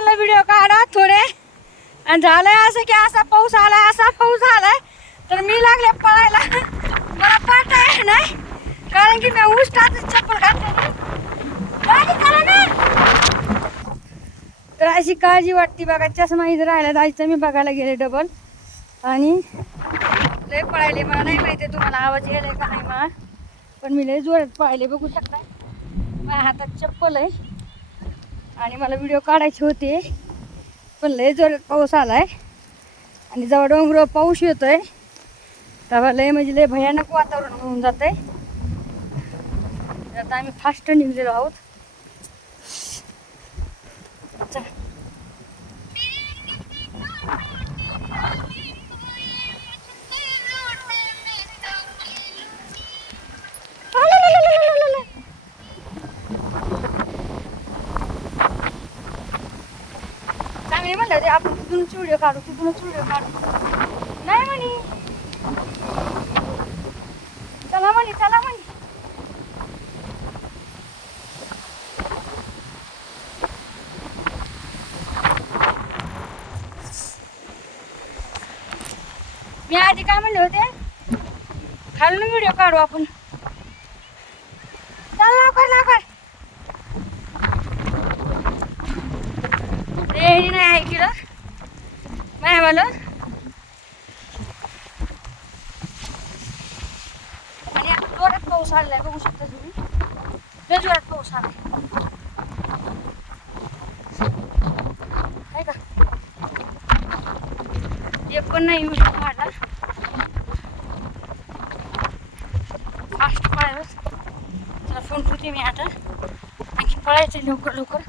म्हणलं व्हिडिओ काढा थोडे. आणि झालंय असं की असा पाऊस आलाय असा पाऊस आलाय. तर मी लागले पळायला. मला पळता येत नाही कारण की मी उष्टाच चप्पल घातले तर अशी काळजी वाटते बघा चष्मा इथं राहिला जायचं मी बघायला गेले डबल आणि लय पळायले मला नाही माहिती तुम्हाला आवाज येईल का नाही मला. पण मी लय जोरात पळायले बघू शकता. माझ्या हातात चप्पल आहे. आणि मला व्हिडिओ काढायचे होते. पण लय जोरात पाऊस आलाय. आणि जेव्हा डोंगर पाऊस येतोय तेव्हा लय म्हणजे लय भयानक वातावरण होऊन जातंय. आता आम्ही फास्ट निघलेलो आहोत. आम्ही म्हणलं होते आपण तिथूनच व्हिडिओ काढू तिथूनच व्हिडिओ काढू. नाही म्हणे. चला म्हणे चला म्हणे. मी आधी काय म्हणले होते? खालून व्हिडिओ काढू आपण चल लवकर लवकर रेडी नाही ऐकलं आणि आता जोरात पाऊस आलाय बघू शकता तुम्ही. लय जोरात पाऊस आलाय. आहे का? एक पण नाही व्हिडिओ काढला फास्ट पळायला फोन ठेवते मी आता. आणखी पळायचं लवकर लवकर.